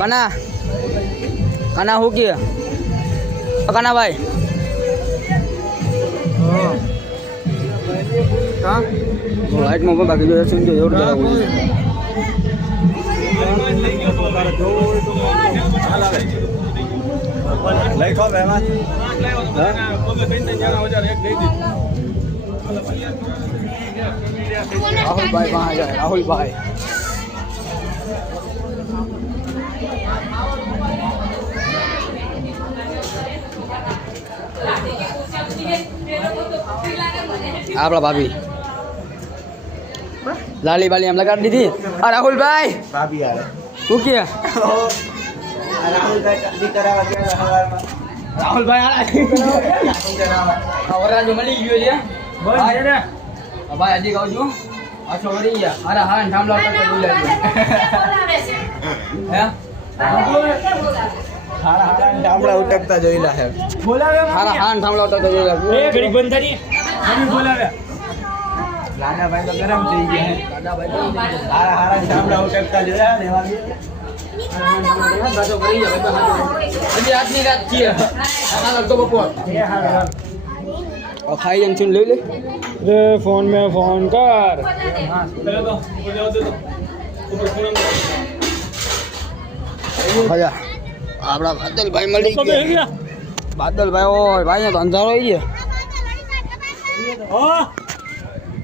કના કના હું કે કના ભાઈ હા લાઈટમાં પણ બાકી જો સમજો જોરદાર આવું લઈ ખો બેમાં રાહુલભાઈ વહાં જાય રાહુલભાઈ આપણા ભાભી લાલી બાલી એમ લગાડી દીધી આ રાહુલભાઈ ભાભી આવે શું કે રાહુલભાઈ વરરાજો મળી ગયો છે ભાઈ હજી કહું છું આછો વળી ગયા અરે હા ઠામલા કરતા બોલાવી હે ઠામડા ઉટકતા જોઈલા હે હારા હા ઠામલા કરતા બોલાવી એ ઘડી બંધ કરી મને બોલાવ્યા લાડાભાઈ તો ગરમ થઈ ગયા હે દાદાભાઈ હારા હારા ઠામડા ઉટકતા જોયા ને એવા હજી આજની રાત છે આ લગતો બપોર ખાઈ જન છું લઈ લે રે ફોન में फोन कर ભજા આપણા બાદલભાઈ મળી ગયા બાદલભાઈ ઓય ભાઈ તો અંધારો આવી ગયો